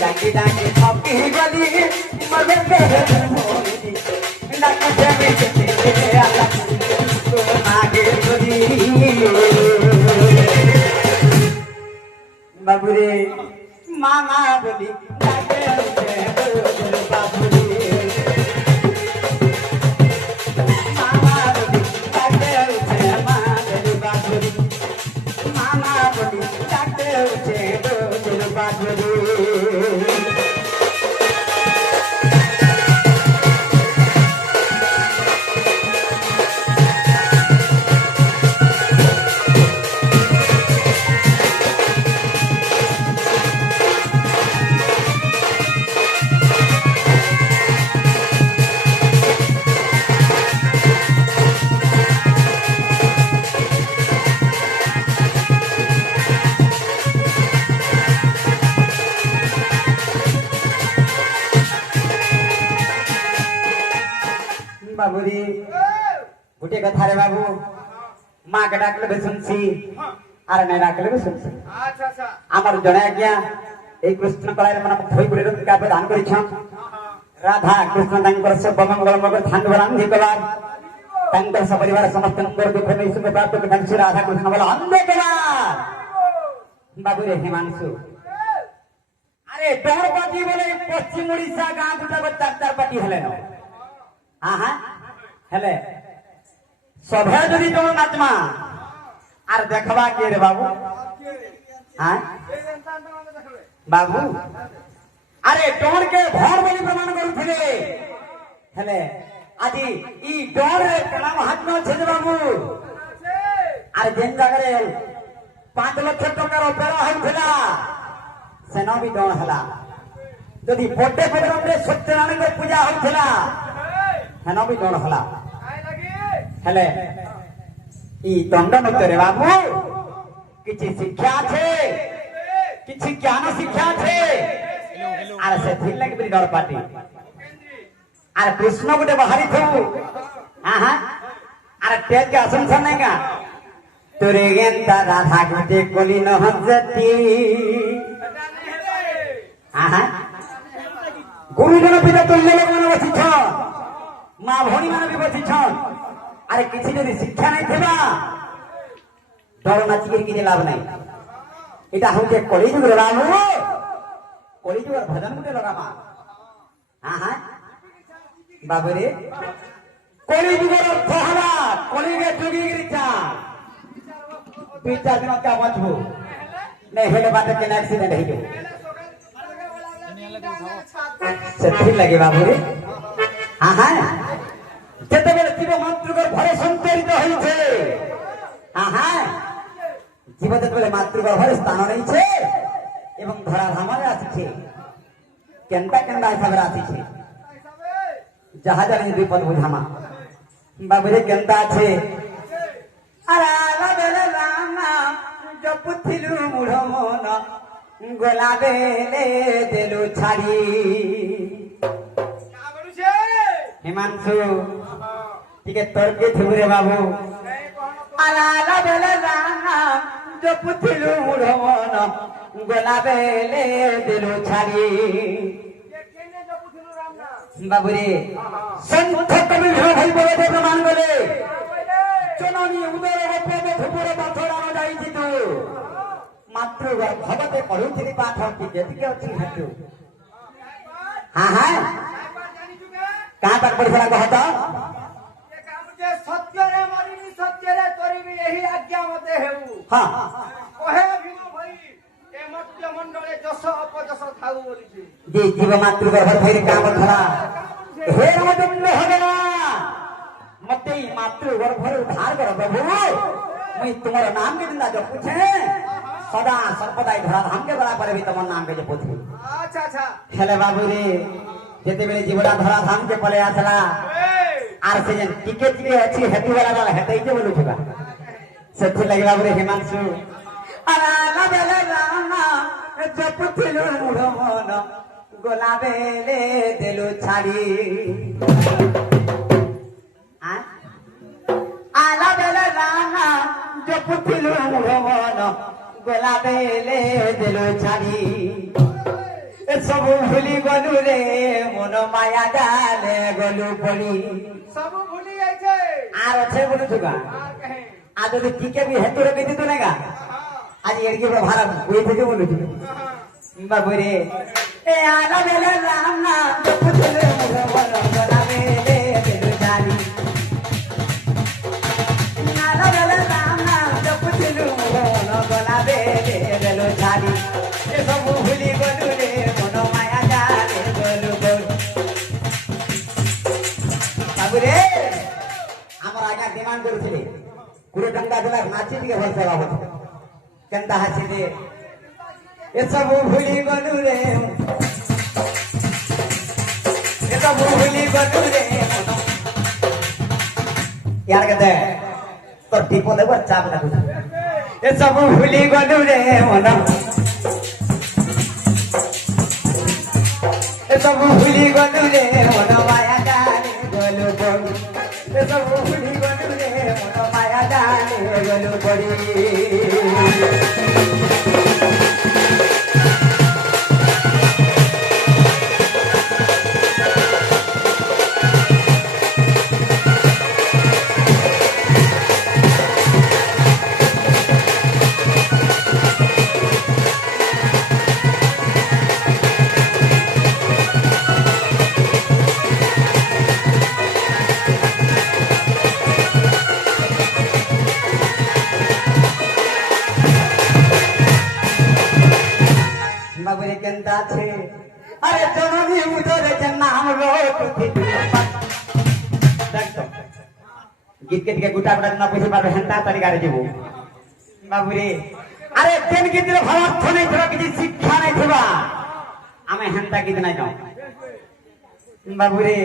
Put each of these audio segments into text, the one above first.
डाकी डाकी थपकी गली मगर तेरे मोरी डाकी जमी के आला तो आगे चली बाबूरे मामा बोली डाके उठे बाबूरे मामा बोली डाके उठे बाबूरे मामा बोली डाके उठे बाबूरे बाबूरी गोटे कथा रे बाबू माँ के डाकले भी सुनसी आर नहीं डाकले भी सुनसी आमर जने आज्ञा ए कृष्ण कलाय मन भई गुरे का दान करिछ राधा कृष्ण तांकर सब मंगल मगर थांड बराम दी कला तांकर सब परिवार समस्त नंबर दुख में सुख प्राप्त करन श्री राधा कृष्ण बोला अंधे कला बाबूरे हिमांशु अरे द्रौपदी बोले पश्चिम ओडिशा गां दुटा चार पार्टी हले न हाँ हाँ हेले सभे जदि तुम नाचमा आर देखबा के रे बाबू हाँ बाबू अरे डोर के भर बोली प्रमाण करुथिले हेले आदि ई डोर रे कला महात्मा छे बाबू आर जेन जगह रे 5 लाख टका ऑफर होइथिला सेना भी डोर हला जदि बड़े प्रोग्राम रे सत्यनारायण को पूजा होइथिला हेना भी डोर हला हेले ई दंड नृत्य रे बाबू किछि शिक्षा छे किछि ज्ञान शिक्षा छे आर से थिल लगे बड़ी डर पाटी आर कृष्ण गुटे बाहरी थु हां हां आर तेज के असंसन नहीं का तोरे गेंदा राधा गुटे कोली न हजती हां हां गुरुजन पिता तुल्य लोग मन बसी छ मां भौणी मन भी बसी छ अरे किसी जदि शिक्षा नहीं थिबा डर नाचिके किने लाभ नहीं इटा होते कलिजुग रे बाबू कलिजुग भजन गुटे लगामा हां हां बाबू रे कलिजुग अर्थ हला कलिगे जुगी गिरिचा बीचा दिन का बचबो नहीं हेले बाटे के एक्सीडेंट हे गयो सेठी लगे बाबू रे हां हां जते बेले जीव मातृगर घरे संतरित होइछे हां हां जीव जते बेले मातृगर घरे स्थान नहीं छे एवं धरा धाम रे आछे केनता केनता हिसाब रे आछे जहाज रे विपद बुझामा बाबू रे केनता छे अरा बेले रामा जपुथिलु मुढ मन गोला बेले देलु छाड़ी हिमांशु टिके तर्के थिबुरे बाबू आला बेले राना जो पुथिलु मुढ मन गोला बेले देलु छाड़ी बाबू रे संत कबीर भाई बोले प्रमाण बोले जननी उदर गोपे थुपुरे पाथरा न जाईछि तू मात्र भगते पढुथिली पाठ टिके टिके अछि हतु हां हां कहां तक पढ़ला कहत ये काम जे सत्य रे मरिनी सत्य रे तोरीबी एही आज्ञा मते हेउ हां कहे भीम भाई ए मत्य मंडले जस अपजस थाउ बोलिछि जे जीव मातृ गर्भ भइरे काम खला हे रामचंद्र हगना मते मातृ गर्भ उद्धार कर प्रभु मैं तुम्हारा नाम के दिंदा जो पूछे सदा सर्वदा धरा धाम के बराबर भी तुम नाम के जो पूछे अच्छा अच्छा हेले बाबू रे जेते बेले जीवड़ा धरा धाम के पले आसला आर से जन टिके टिके अछि हेतु वाला वाला हेतै जे बोलु छबा सेथि लागि बाबू रे हिमांशु আলা বেলে রানা জপুথিলু মুড় মন গোলা বেলে দেলু ছাড়ি আলা বেলে রানা জপুথিলু মুড় মন গোলা বেলে দেলু ছাড়ি সবু ভুলি গলু রে মন মায়া ডালে গলু পড়ি सब भूली जाइछे আর আছে বলু তুগা আর कहे আর যদি টিকে বি হেতুরে বিদি তো নেগা আজ এড়কি বড় ভাড়া বই থেকে বলু তুই বাবু রে এ আলা বেলা রাম না জপুথিলু মুড় মন গোলা বেলে দেলু ছাড়ি আলা বেলা রাম না জপুথিলু মুড় মন গোলা বেলে দেলু ছাড়ি এ সবু ভুলি গলু রে মন মায়া ডালে গলু পড়ি বাবুরে আমার আগে ডিমান্ড করেছিলে 20 টাকা দিলে নাচি দিকে ভরসা বাবু কেনটা হাসি দে এসব ভুলি গলু রে এসব ভুলি গলু রে यार कहते तो टिपो देबो चाप ना कुछ एसब भुली गलु रे मन एसब भुली गलु रे मन माया डाले गलु पड़ी एसब भुली गलु रे मन माया डाले गलु पड़ी বাবুরে কেনটা আছে আরে জননী উদরে যে নাম রটুতি দেখো গীত কে গুটা গুটা না বুঝি পারবে হেনতা তরিকারে যাব বাবুরে আরে তেন গীতের ভাবার্থ নাই থবা কিছু শিক্ষা নাই থবা আমি হেনতা গীত নাই যাও বাবুরে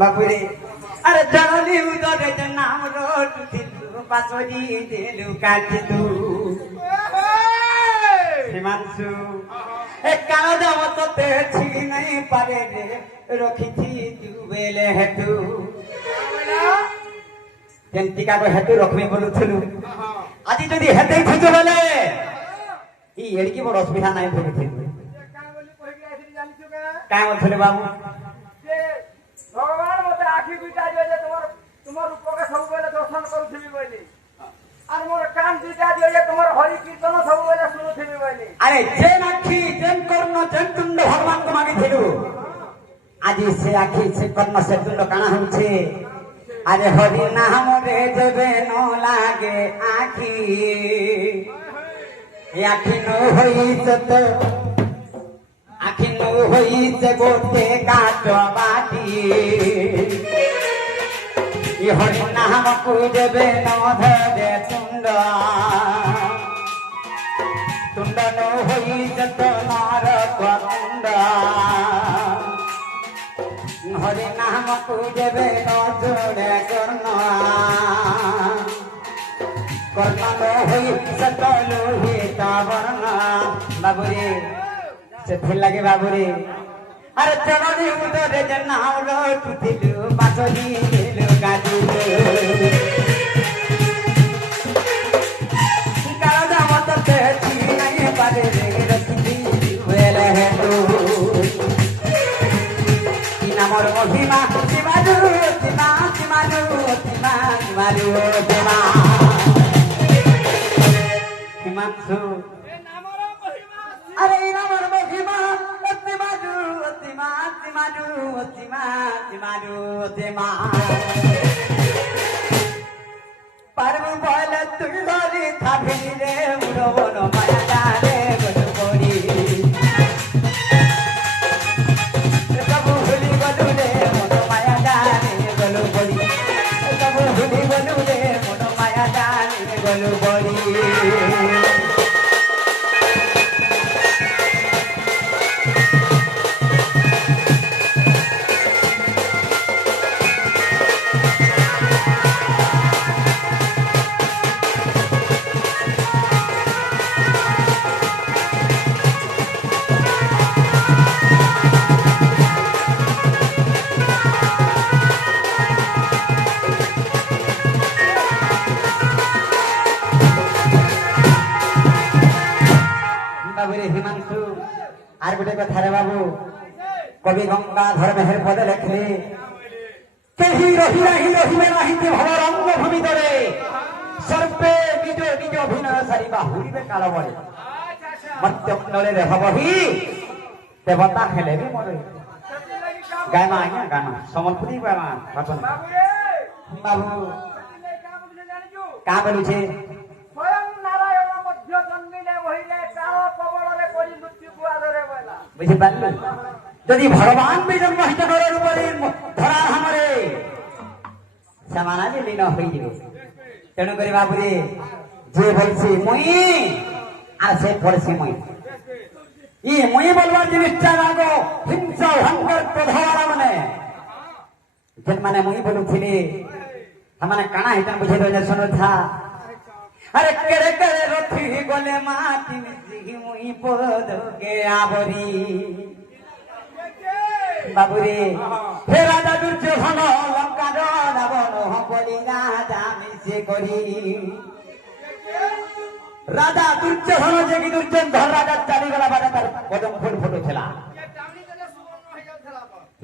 বাবুরে আরে জননী উদরে যে নাম রটুতি পাছরি দেলু কাটিলু হিমাংশু এ কাল যাবতে ছি নাই পারে রে রখিছি তুবেলে হেতু কেন্তিকা কো হেতু রখমি বলুথলু আজি যদি হেতেই থুতো বলে ই এড়কি বড় অসুবিধা নাই ভেবেছিল का बोली कहि आइछि जानिछु के কাই বলছিলে বাবু যে ভগবান মতে আখি দুইটা দিও যে তোমার রূপকে সব বেলে দর্শন করুছিবি বলি আর মোর কান দুইটা দিও যে তোমার হরি কীর্তন সব বেলে শুনুছিবি বলি আরে যে আখি যেন কর্ণ যেন তুণ্ড ভগবান কো মাগিছিল আজি সে আখি সে কর্ণ সে তুণ্ড কানা হচ্ছে আরে হরি নাম রে দেবে ন লাগে আখি এ আখি ন হইছে তো আখি ন হইছে গোটে কাট বাটি ই হরি নাম কো দেবে ন ধরে তুণ্ড তুণ্ড ন হইছে তো নরক কুণ্ড হরি নাম কো দেবে ন জোড়ে কর্ণ কর্ণ ন হইছে তো লোহিত বর্ণ বাবুরে সে ফুল লাগে বাবুরে আরে চরণে উদরে যে নাম রটুতিলু বাঁশরি দিলু গাজিলু কারণ মততে ছি নাই পারে রে রখিছি বেলে হেতু কি নামর মহিমা শিবাজু শিমা শিমাজু শিমা শিমাজু শিমা হিমাংশু এ নামর মহিমা আরে নামর মহিমা শিমাজু শিমা শিমাজু শিমা শিমাজু শিমা পারবু বল তুই ধরি থাবিনি রে মুড়ো বন মায়া ডালে গলু পড়ি সবু ভুলি গলু রে মন মায়া ডালে গলু পড়ি সবু ভুলি গলু রে মন মায়া ডালে গলু পড়ি আর গোটে কথা রে বাবু কবি গঙ্গাধর মেহের পদে লেখলে কেহি রহি নাহি রহিবে নাহিতে ভব রঙ্গভূমি তলে সর্বে নিজ নিজ অভিনয় সারিবা হুড়িবে কাল বলে মত্যলে হবহি দেবতা হেলে বি মরে গায়মা আজ্ঞা গানা সম্বলপুরী গায়মা বাবু বাবু কা বলুছে স্বয়ং নারায়ণ মধ্য জন্মিলে বহিলে কাল কবଳରେ পড়ি মৃত্যুକୁ আদরে বলা বুঝি পারলে যদি ভগবান বি জন্ম হইতে নরের উপরে ধরা হামরে সমানালি লীন হইবে তেণু করে বাবুরে যে বলছে মুই আর সে পড়ছে মুই ই মুই বলবার জিনিসটা লাগো হিংসা অহংকার প্রধান যে মানে মুই বলুছিলি মানে কানা হিতান বুঝে রইলে শোনো থা আরে কেড়ে কেড়ে রথি গলে মাটি মিশি মুই পদকে আবরি বাবুরে হে রাজা দুর্যোধন লঙ্কার রাবণ বলি রাজা মিশে করি রাজা দুর্যোধন যে কি দুর্যোধন রাজা চালিগলা বাজা তার কদম ফুল ফুটো ছিলা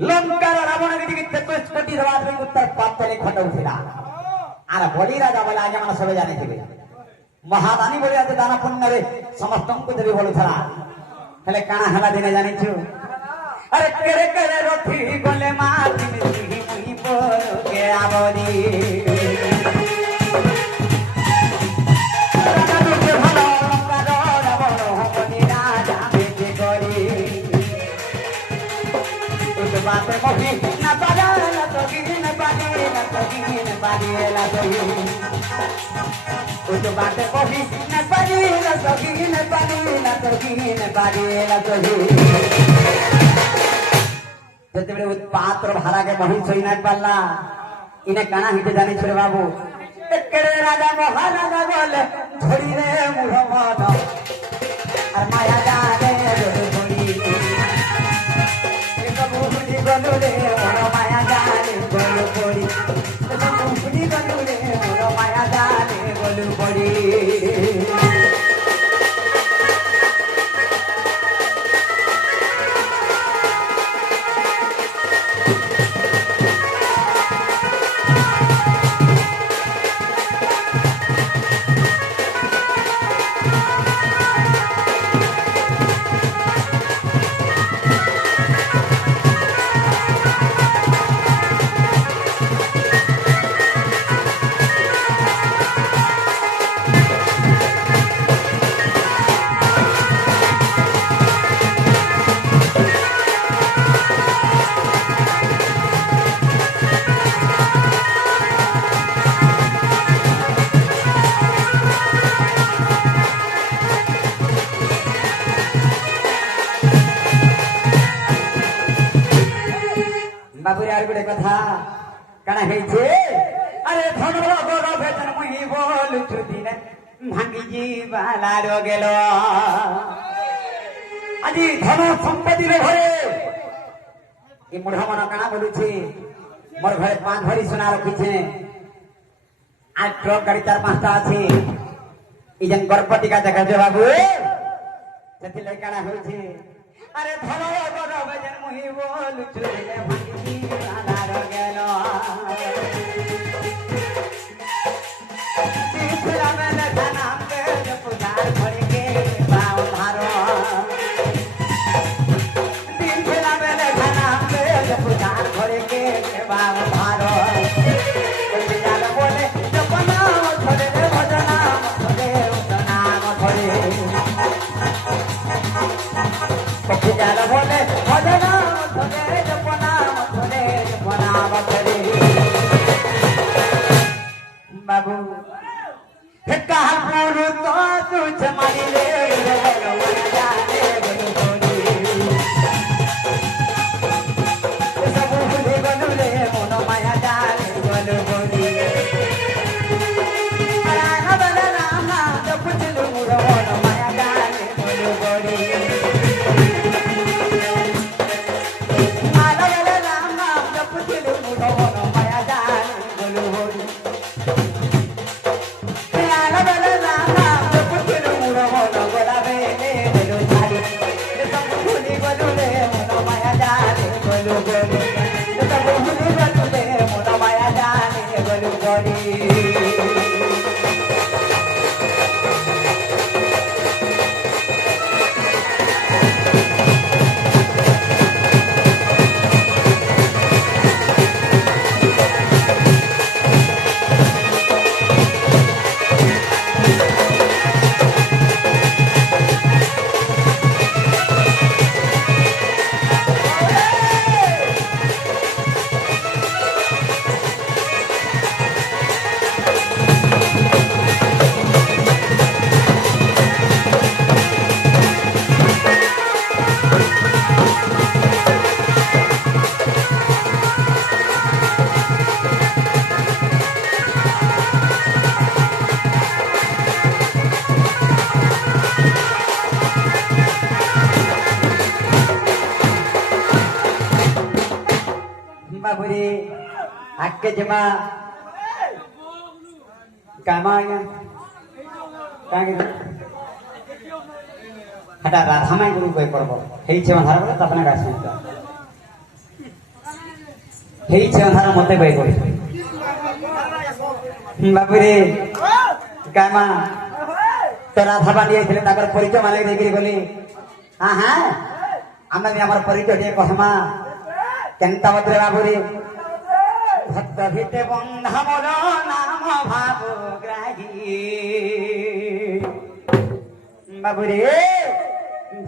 লঙ্কার রাবণ দিকে 23 কোটি রাজ উত্তর পাপ তলে খটা উঠিলা আর বলি রাজা বলে আগে আমরা সবাই জানিছিবে মহাদানী বলে আছে দানা পুণ্যরে সমস্তଙ୍କୁ দেবে বলুছিলা তাহলে কানা হেলা দিনে জানিছু আরে কেড়ে কেড়ে রথি গলে মাটি মিশি মুই পরকে আবরি রাজা দুর্যোধন লঙ্কার রাবণ বলি রাজা মিশে করি বাতে কবি না পারা না তো গিন পারি না তো গিন পারি না তো উত বাতে কবি না পারি না তো গিন পারি না তো গিন পারি না তো যেতেବେଳେ পাত্র ভাড়াকে বহি ছই নাই পারলা ইনে কানা হিতে জানি ছোড়ে বাবু একেড়ে রাজা মহারাজা বলে ধরি রে মুঢ় মন আর মায়া জানে ধরি গলু রে মোর মায়া জানে গলু পড়ি মুখনি গলু রে মোর মায়া জানে গলু পড়ি বাবুরে আর গোটে কথা কানা হয়েছে আরে ধনর বড় ভেতন মুই বলুছু দিনে ভাঙ্গি জীবালার গেল আজি ধন সম্পত্তির ঘরে এই মুঢ় মন কানা বলুছে মোর ঘরে 5 ভরি সোনা রখিছে আর ট্রক গাড়ি 4-5টা আছে এই যেন গর্ভবতীকা দেখাছে বাবু সেটি লাই কানা হয়েছে আরে ধন বড় ভেতন মুই বলুছু দিনে ভাঙ্গি জীবালার গেল বাবু কাহাপুর তো তুঝ মারিলে সবু ভুলে গলু রে মন মায়া জালে গলু বলি বলে রাম জপুছিলু মুর মন মায়া জালে গলু বলি মালা বলে রাম জপুছিলু মুর মন মায়া জালে গলু বলি বলে রাম জপুছিলু মুর মন গলি বাবুরে আজকে জমা কামায়া কাগে হাটা রাধামাই গুরু কই করব হেইছে অন্ধার বলে তাপনা গাছে হেইছে অন্ধার মতে কই কই বাবুরে কামা তো রাধা বানি আইছিলে তাকর পরিচয় মানে দেখিরি বলি হ্যাঁ হ্যাঁ আমরা আমার পরিচয় দিয়ে কহমা কেনতা বদরে বাবুরে ভক্ত ভিতে বন্ধা মোর নাম ভাব গ্রাহী বাবুরে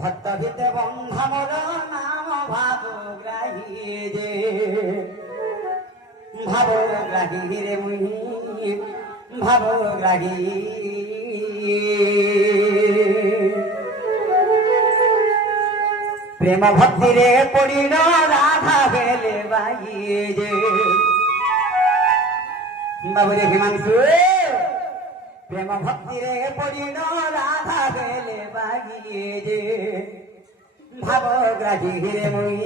ভক্ত ভিতে বন্ধা মোর নাম ভাব গ্রাহী যে ভাব গ্রাহী রে মুই ভাব গ্রাহী প্রেম ভক্তি রে পড়িল রাধা গেলে বাগিয়ে যে বাবুরে হিমাংশু প্রেম ভক্তি রে পড়িল রাধা গেলে বাগিয়ে যে ভাবগ্রাহী রে মুই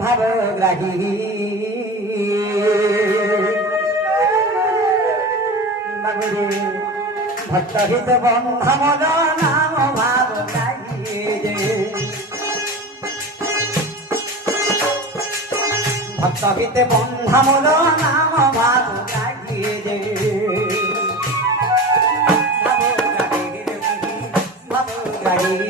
ভাবগ্রাহী বাবুরে ভক্ত হিত বন্ধ মদ নাম ভাবগ্রাহী যে ভক্ত হিতে বন্ধা মূল নাম ভাব গাইয়ে যে ভাব গাইয়ে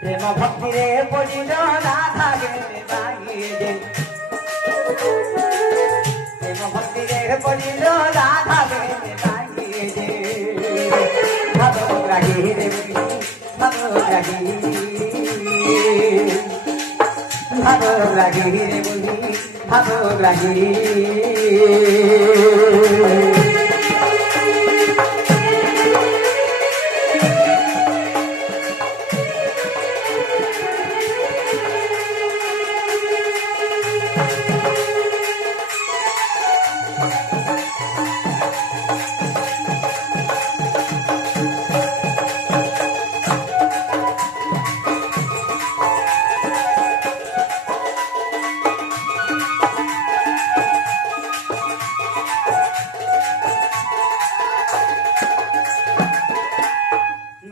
প্রেম ভক্তি রে পড়িল রাধা গেলে গাইয়ে যে প্রেম ভক্তি রে পড়িল রাধা গেলে গাইয়ে যে ভাব গাইয়ে রে ভাব গাইয়ে ভাব লাগি রে বলি ভাব লাগি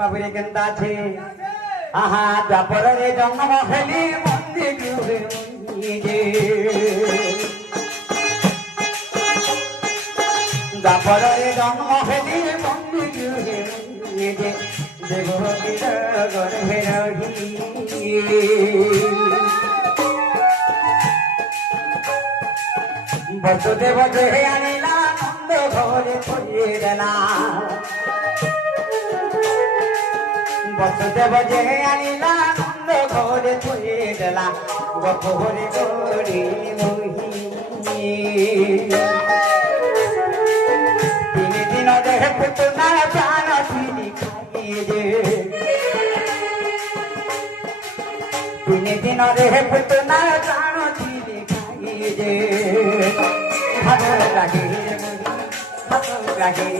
বাবুরে কেনতা আছে আহা দ্বাপরে জন্ম হেলি মন্দির গৃহে যে দ্বাপরে জন্ম হেলি মন্দির গৃহে যে দেবতীর গর্ভে রহি বসুদেব দেহে আনিলা নন্দ ঘরে পড়িয়ে দেলা বসুদেব যে আনিলা নন্দ ঘরে ছুঁয়ে দেলা গপ হরে গরি মহি তিন দিন দেহ পুতনা প্রাণ তিনি খাইয়ে যে তিন দিন দেহ পুতনা প্রাণ তিনি খাইয়ে যে ভাগ লাগে ভাগ লাগে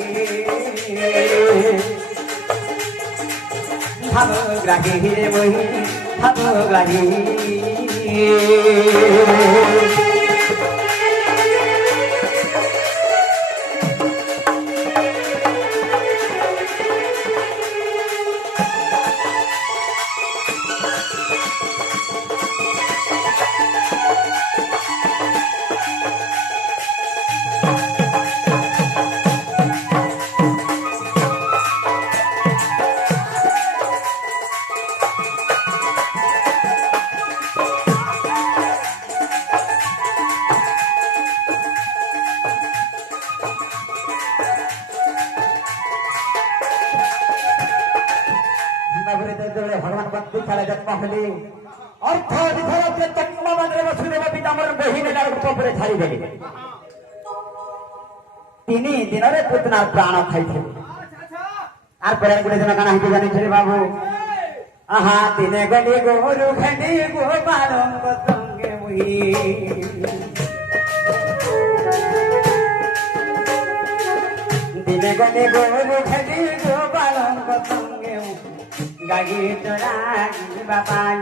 ভাবগ্রাহী রে বহি ভাবগ্রাহী কালে জন্ম হলে অর্থ অধিকারকে তত্ত্বাবধানে বসুদেব পিতামর বহিনে তার উপরে ছাড়িবেন। 3 দিনরে পুতনার প্রাণ খাইছে। তারপরে গুলো জন কানা হইতে জানিছ রে বাবু, আহা দিনে গলি গরু খেলি গো পালঙ্গ সঙ্গে মুই, দিনে গলি গরু খেলি গো পালঙ্গ সঙ্গে গাগি তোরা বাবাই।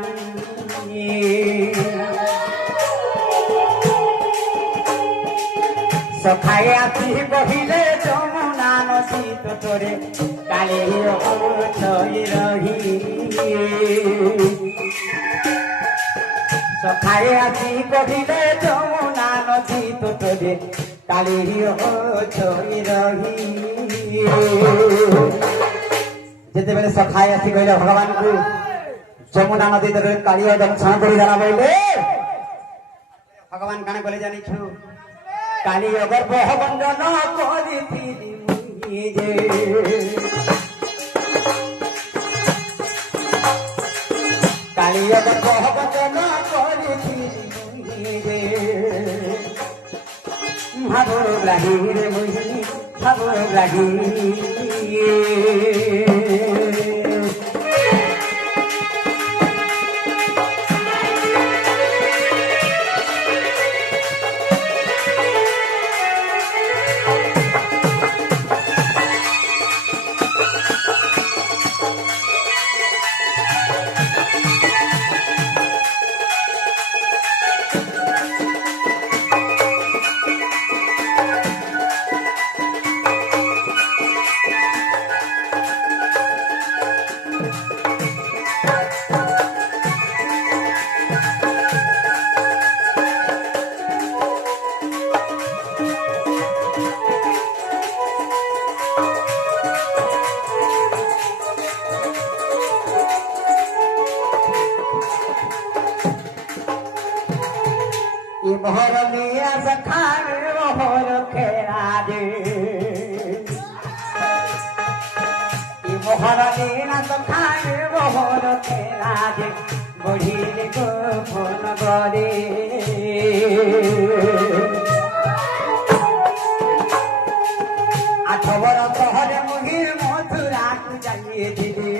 সখাই আছি কহিলে যমুনা নদী তোরে কালে ছই রহি, সখাই আছি কহিলে যমুনা নদী তোরে কালে ছই রহি। যেতেবেলে সখাই আছি কহিলে ভগবানଙ୍କୁ যমুনা নদী তোরে কালিয় দর্শন করি দেলা বইলে ভগবান কানে বলে জানিছু কালিয় গর্ভ বন্ধন করিଥିଲି মুই যে, কালিয় গর্ভ বন্ধন করিଥିଲି মুই যে, ভাবগ্রাহী রে মুই ভাবগ্রাহী। মোহর নিয়া সখার মোহর খেলা দে, মোহর নিয়া সখার মোহর খেলা দে, বঢ়িলে গো ফোন করে আঠবর তহরে মুহির মথুরাକୁ ଯାଇଥିଲି,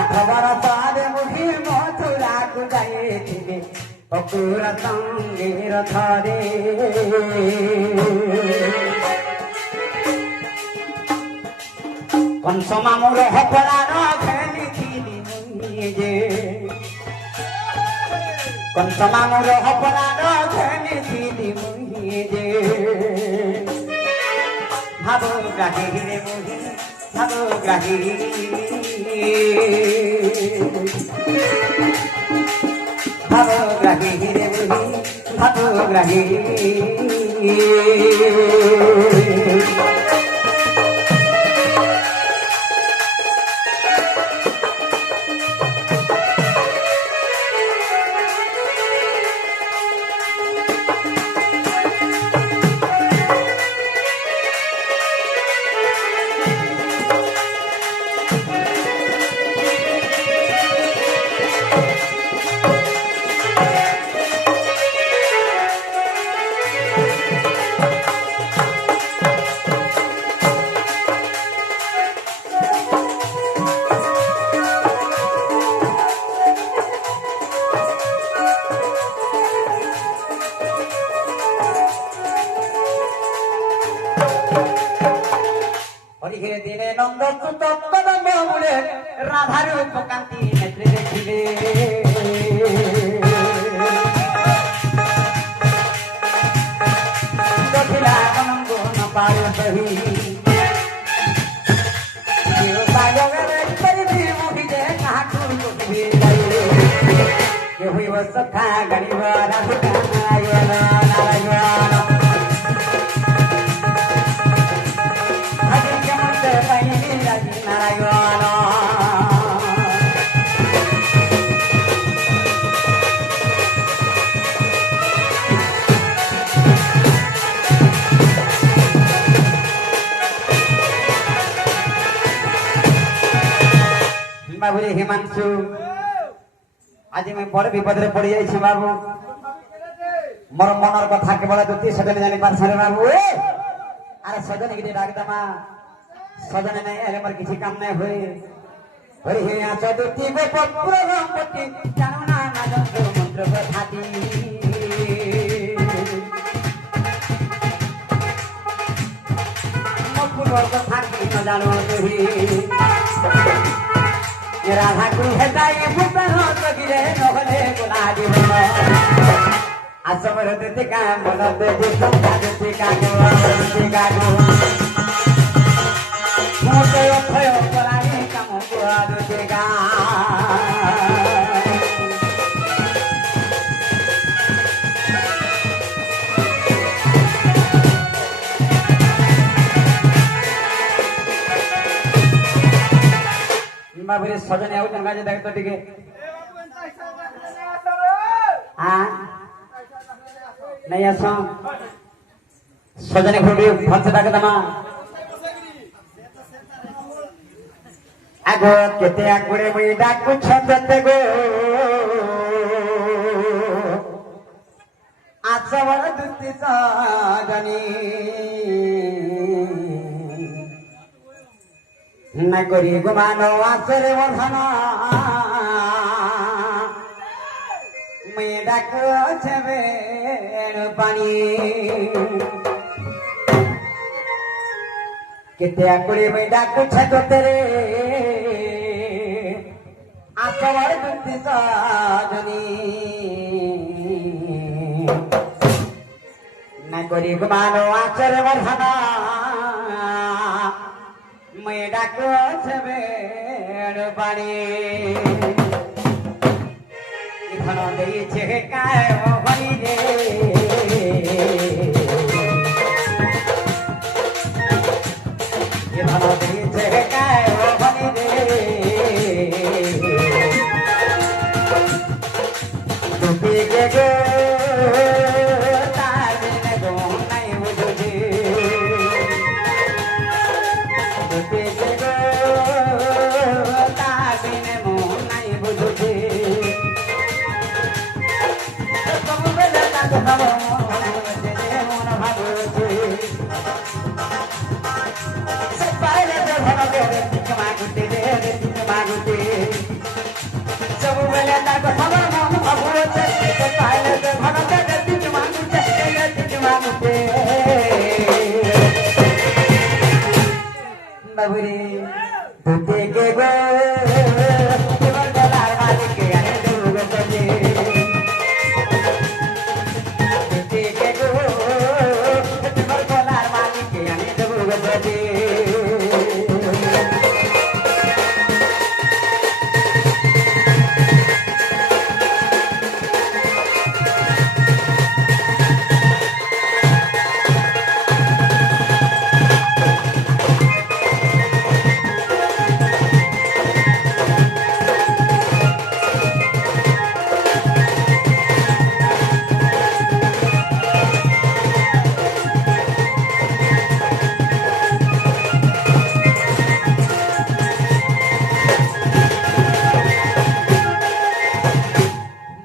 আঠবর তহরে মুহির মথুরাକୁ ଯାଇଥିଲି অকুর সঙ্গে রথরে। কংস মামুর হপলার খেলিଥିଲି মুই যে, কংস মামুর হপলার খেলিଥିଲି মুই যে, ভাবগ্রাহী রে মুই ভাবগ্রাহী। ভাবগ্রাহী রে মুই ভাবগ্রাহী। হরিহে দিনে নন্দ তত্ত্বদম্ব মূলে রাধার উপকান্তি নেত্রে দেখিলে, দখিলা অনঙ্গ ন পায় সহি, হইব সখা গরিব নারায়ণ নারায়ণ। বলি হিমাংশু আজ আমি বড় বিপদে পড়ে যাইছি বাবু মোর মনের কথা কেবল দুটি সজনে জানি পারছে রে বাবু আরে সজনে গিয়ে ডাক দামা সজনে নাই এলে মোর কিছু কাম নাই হয়ে হরি হে আছ দুটি গো পপুর গম্পতি জানো না না যন্ত্র মন্ত্র কথাটি মপুর কথাটি ন জানো তুমি রাধা কু হেদাই ভূতন তগিরে নহলে গোলা জীবন আসমর দুটি কা মন দে সংখ্যা দুটি কা গো মোতে অথয় করাই কাম গোয়া দুটি কা বাবুরে সজনে আউ জঙ্গা যে দেখ তো টিকে হ্যাঁ নাই আস সজনে ঘুরি ফলসে ডাকে দামা আগো কেতে আগুরে মুই ডাকু ছতে গো আসবর দুতি সজনী না করি গুমানো আসরে বধন মুই ডাকু ছবে পানি কেতে আগুরে মুই ডাকু ছতে রে আসবর দুতি সজনী না করি গুমানো আসরে বধন মুই ডাকু ছবে পানি ধন দিয়েছে কায় হরি রে ধন দিয়েছে কায় হরি রে তুমি গে গো তার বিনে গো নাই বুঝুছি তুমি গে গো তার বিনে মো নাই বুঝুছি ସବୁବେଳେ ତା କଥା ମନ ଭାବୁଛେ ପାଇଲେ ତ ଘର ଯେତିକି ମାଗୁଛେ ଯେତିକି ମାଗୁଛେ ବାବୁରେ ତୁତେ କେ ଗো କେବଳ ଗଲାର ମାଲିକେ ଆଣି ଦେବୁ ଗଛେ ତୁତେ କେ ଗো କେବଳ ଗଲାର ମାଲିକେ ଆଣି ଦେବୁ ଗଛେ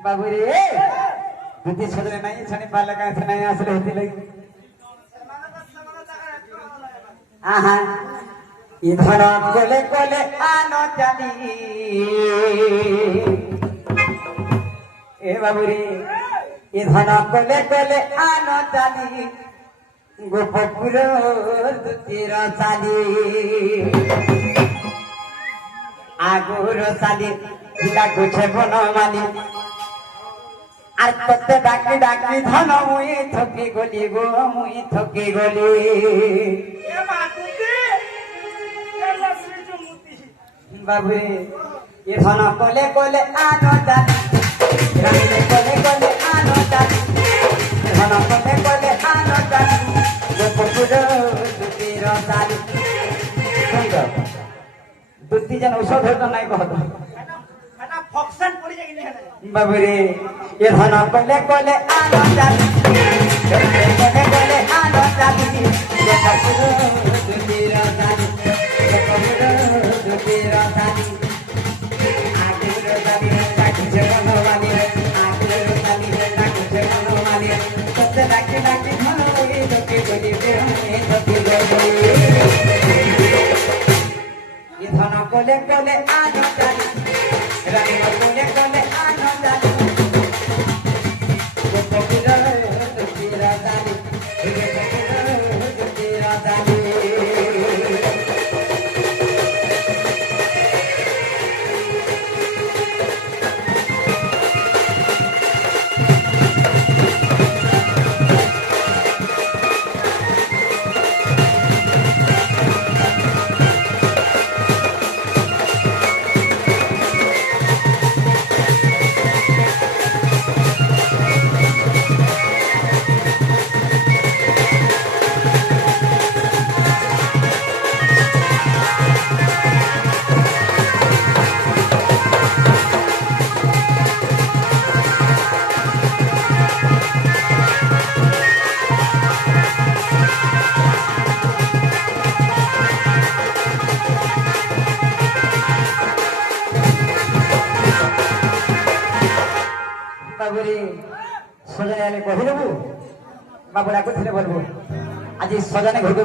বাবুরে দুটি সদরে নাই ছানি পালে কাছে নাই আসলে হতে লাগি আহা ইধন কোলে কোলে আনো জানি এ বাবুরে ইধন কোলে কোলে আনো জানি গোপপুর দুটির চালি আগুর চালি লাগুছে বনমালি আর তোতে ডাকি ডাকি ধন মুই থকি গলি গো মুই থকি গলি বাবুরে এ ধন কোলে কোলে আনো জানি রামিলে কোলে কোলে আনো জানি ধন কোলে কোলে আনো জানি গোপপুর দুটির চালি দুটি যেন ঔষধ হতো নাই কহতো বাবুরে এ ধন কোলে কোলে আনো জানি কোলে কোলে আনো জানি গোপপুর দুটির চালি গোপপুর দুটির চালি কোলে আনো জানি রানীর কোলে কোলে আনো জানি গোপীরা দুটিরা জানি গোপীরা দুটিরা জানি বাবুরে সজানে আমি কহিদেবু বাবু ডাকুଥିଲେ বলবো আজ সজানে ঘুরবে